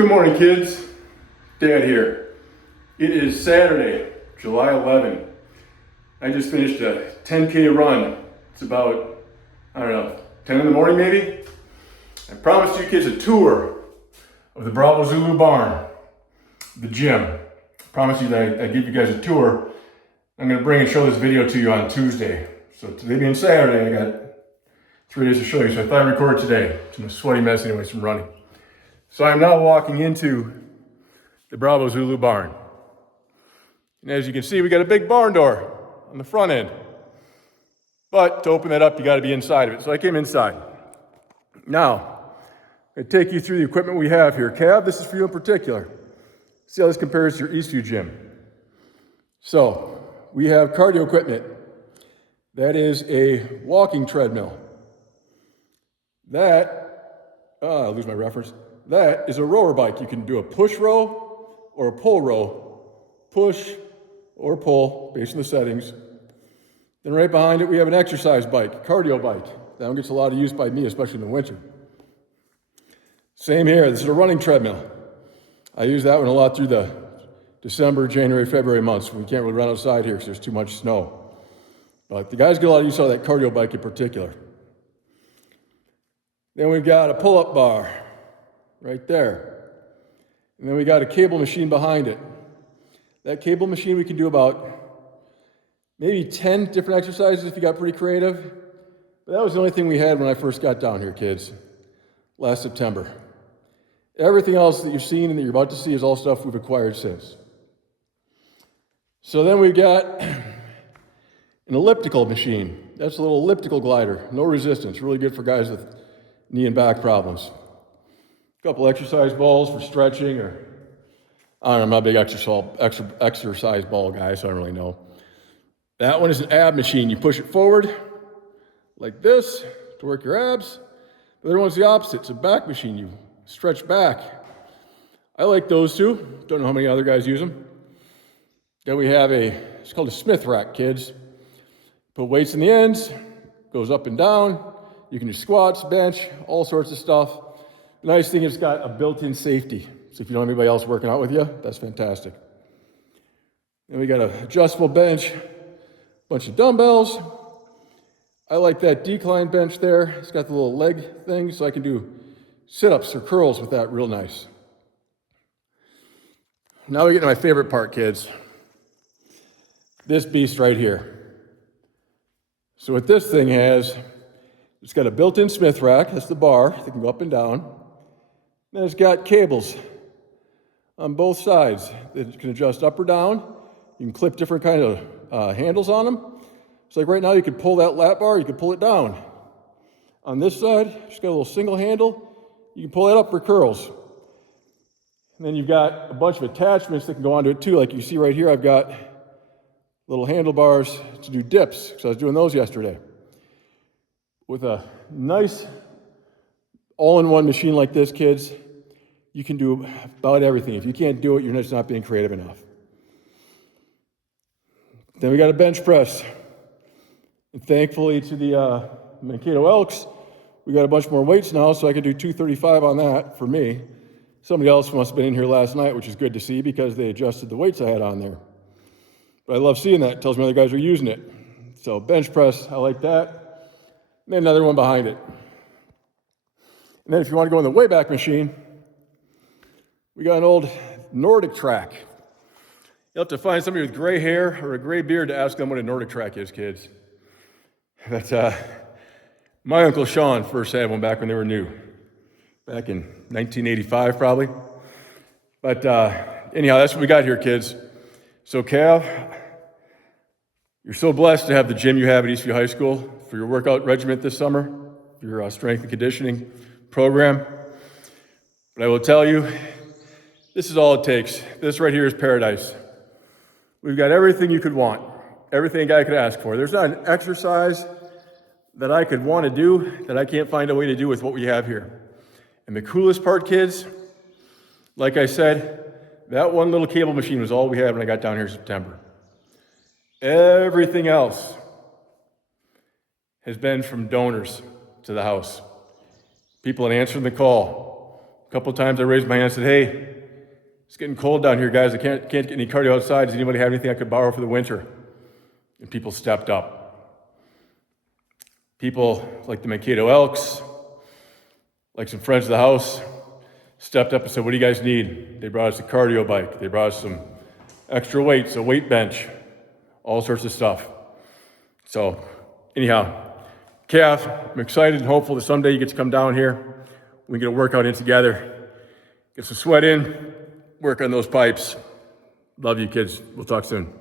Good morning, kids. Dad here. It is Saturday, July 11. I just finished a 10K run. It's about, 10 in the morning maybe. I promised you kids a tour of the Bravo Zulu barn, the gym. I promised you that I'd give you guys a tour. I'm gonna bring and show this video to you on Tuesday. So today being Saturday, I got 3 days to show you. So I thought I'd record today. I'm a sweaty mess anyways from running. So I'm now walking into the Bravo Zulu barn. And as you can see, we got a big barn door on the front end. But to open that up, you gotta be inside of it. So I came inside. Now, I'm gonna take you through the equipment we have here. Cav, this is for you in particular. See how this compares to your Eastview gym. So, we have cardio equipment. That is a walking treadmill. I lose my reference. That is a rower bike. You can do a push row or a pull row. Push or pull, based on the settings. Then right behind it, we have an exercise bike, cardio bike. That one gets a lot of use by me, especially in the winter. Same here, this is a running treadmill. I use that one a lot through the December, January, February months when we can't really run outside here because there's too much snow. But the guys get a lot of use out of that cardio bike in particular. Then we've got a pull-up bar right there. And then we got a cable machine behind it. That cable machine we can do about maybe 10 different exercises if you got pretty creative. But that was the only thing we had when I first got down here, kids, last September. Everything else that you've seen and that you're about to see is all stuff we've acquired since. So then we've got an elliptical machine. That's a little elliptical glider, no resistance, really good for guys with knee and back problems. A couple exercise balls for stretching, or I don't know, I'm not a big exercise ball guy, so I don't really know. That one is an ab machine. You push it forward like this to work your abs. The other one's the opposite. It's a back machine. You stretch back. I like those two. Don't know how many other guys use them. Then we have it's called a Smith rack, kids. Put weights in the ends, goes up and down. You can do squats, bench, all sorts of stuff. The nice thing is it's got a built-in safety. So if you don't have anybody else working out with you, that's fantastic. Then we got an adjustable bench, bunch of dumbbells. I like that decline bench there. It's got the little leg thing, so I can do sit-ups or curls with that real nice. Now we get to my favorite part, kids. This beast right here. So what this thing has, it's got a built-in Smith rack. That's the bar that can go up and down. Then it's got cables on both sides that can adjust up or down. You can clip different kind of handles on them. So like right now, you could pull that lap bar, you could pull it down. On this side, it's got a little single handle. You can pull that up for curls. And then you've got a bunch of attachments that can go onto it too. Like you see right here, I've got little handlebars to do dips, because I was doing those yesterday. With a nice all-in-one machine like this, kids, you can do about everything. If you can't do it, you're just not being creative enough. Then we got a bench press. And thankfully to the Mankato Elks, we got a bunch more weights now, so I can do 235 on that for me. Somebody else must have been in here last night, which is good to see because they adjusted the weights I had on there. But I love seeing that. It tells me other guys are using it. So bench press, I like that. And then another one behind it. And then if you want to go in the way back machine, we got an old Nordic track. You'll have to find somebody with gray hair or a gray beard to ask them what a Nordic track is, kids. But my Uncle Sean first had one back when they were new, back in 1985 probably. But anyhow, that's what we got here, kids. So Cav, you're so blessed to have the gym you have at Eastview High School for your workout regimen this summer, your strength and conditioning program. But I will tell you, this is all it takes. This right here is paradise. We've got everything you could want, everything a guy could ask for. There's not an exercise that I could want to do that I can't find a way to do with what we have here. And the coolest part, kids, like I said, that one little cable machine was all we had when I got down here in September. Everything else has been from donors to the house. People that answered the call. A couple of times I raised my hand and said, hey, it's getting cold down here, guys. I can't get any cardio outside. Does anybody have anything I could borrow for the winter? And people stepped up. People like the Mankato Elks, like some friends of the house, stepped up and said, what do you guys need? They brought us a cardio bike. They brought us some extra weights, a weight bench, all sorts of stuff. So anyhow, Kath, I'm excited and hopeful that someday you get to come down here. We can get a workout in together, get some sweat in, work on those pipes. Love you, kids. We'll talk soon.